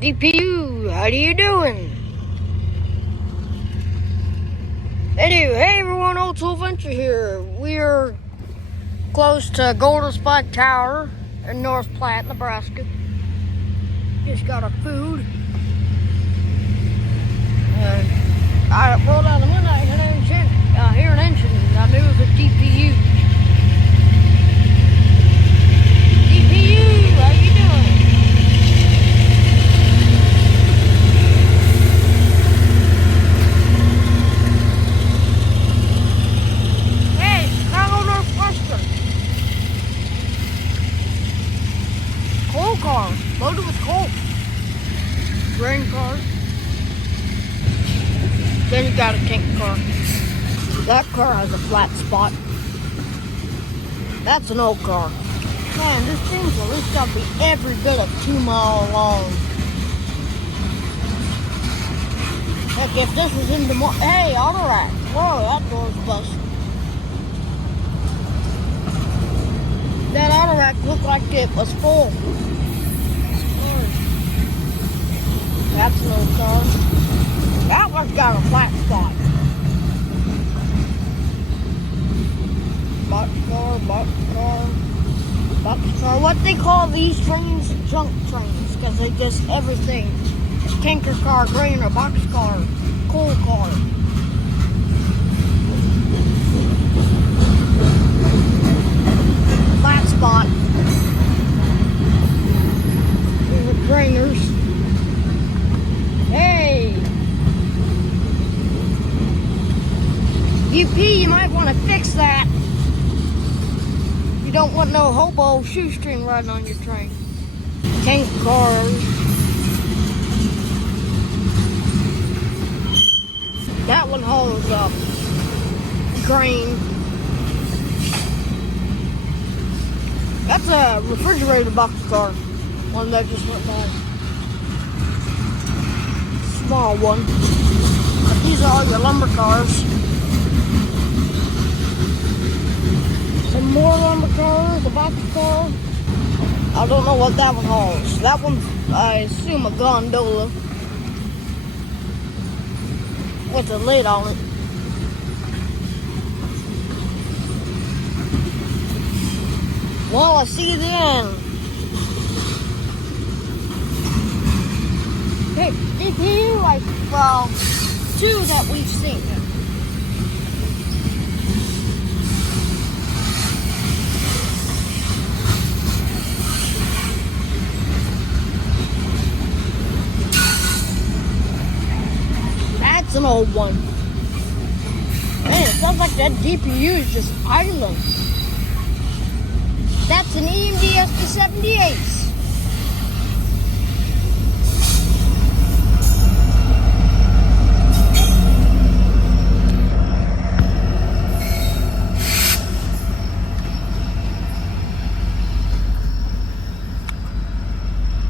DPU, how do you doing? Anyway, hey everyone, Old Soul Venture here. We are close to Golden Spike Tower in North Platte, Nebraska. Just got our food. I rolled out of the window, I hear an engine. I knew it was a DPU. DPU, how you doing? Hey, Chicago Northwestern. Coal car, loaded with coal. Grain car. Then you got a tank car. That car has a flat spot. That's an old car. Man, this thing's at least gotta be every bit of 2 miles long. Heck, if this was in the hey, auto rack. Whoa, that door's busted. That auto rack looked like it was full. That's an old car. That one's got a flat spot. Boxcar. What they call these trains? Junk trains. Because they just everything. Tanker car, grain, or boxcar, coal car. Flat spot. These are grainers. Hey! UP, you might want to fix that. You don't want no hobo shoestring riding on your train. Tank cars. That one hauls grain. That's a refrigerator box car. One that just went by. Small one. But these are all your lumber cars. Some more lumber cars, a box car. I don't know what that one hauls. That one's, I assume, a gondola with a lid on it. Well, I see you then. Hey, DPU, like, well, 2 that we've seen. That's an old one. Man, it sounds like that DPU is just idling. That's an EMDS to 78.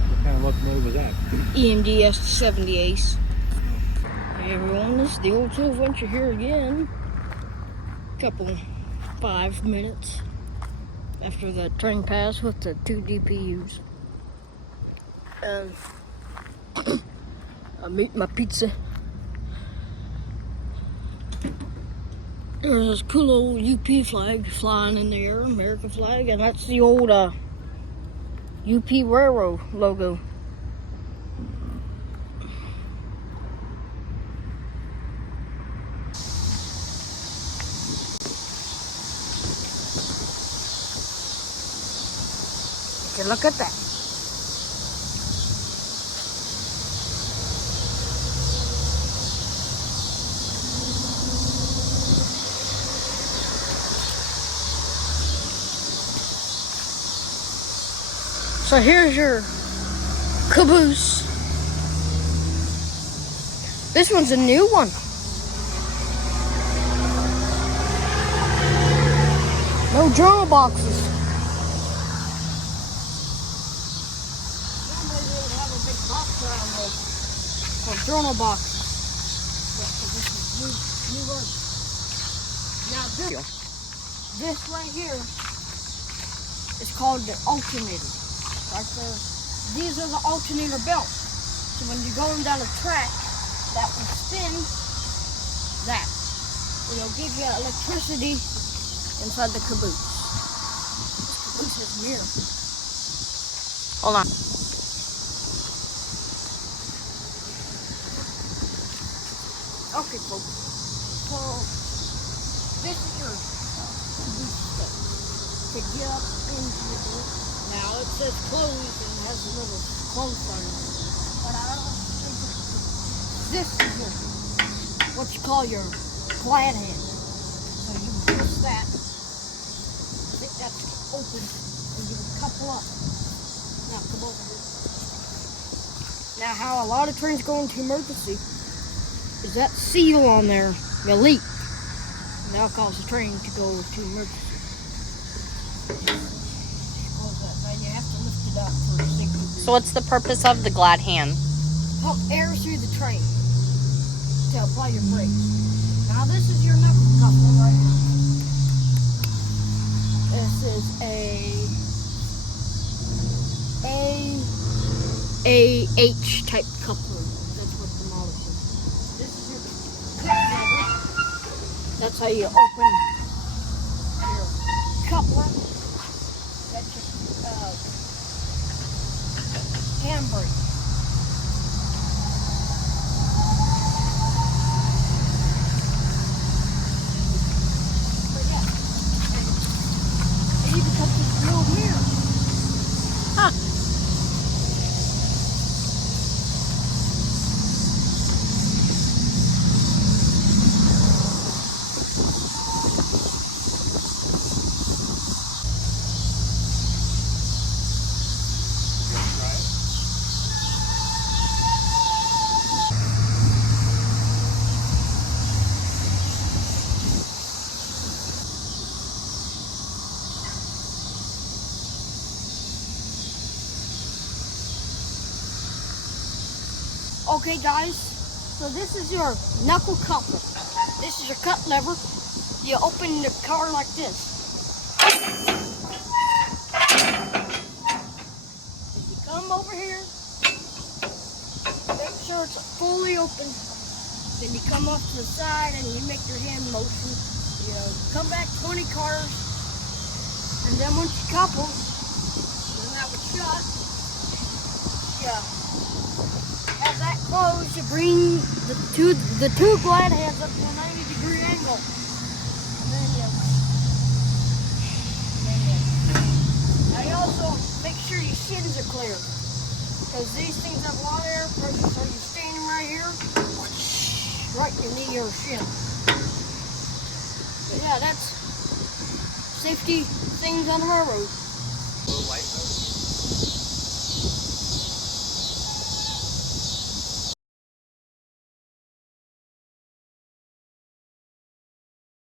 What kind of locomotive was that? EMDS to 78. Hey everyone, this is the Old Soul Venture here again. Couple 5 minutes after the train pass with the 2 DPUs. And I'm eating my pizza. There's this cool old UP flag flying in the air, American flag, and that's the old UP Railroad logo. Okay, look at that. So here's your caboose. This one's a new one. No journal boxes. Normally they would have a big box around this for journal boxes. But this is new version. Now this right here is called the alternator. Right there. These are the alternator belts. So when you're going down a track, that will spin that. It'll give you electricity inside the caboose. This caboose is near. Hold on. Okay, folks. So this is your caboose step to get up into the door. Now it says closed and it has a little close on it. But I don't think this is your, what you call your glad hand. So you twist that. I think that's open and you couple up. Now come over here. Now how a lot of trains go into emergency is that seal on there will leak. And that'll cause the train to go to emergency. Now you have to lift it up for a signal. So what's the purpose of the glad hand? Pump air through the train to apply your brakes. Now this is your knuckle coupler right here. This is a H type coupler. That's what the model is. This is your cut lever. That's how you open your coupler. That's your handbrake. But yeah, it even comes with real mirror. Huh. Okay guys, so this is your knuckle coupler. This is your cut lever. You open the car like this. If you come over here, make sure it's fully open. Then you come off to the side and you make your hand motion. You know, come back 20 cars. And then once you couple, then that would shut. Yeah. Have that closed to bring the two glad hands up to a 90-degree angle. And then now you also make sure your shins are clear. Because these things have a lot of air pressure, so you're standing right here, right in your knee or shin. But yeah, that's safety things on the railroad.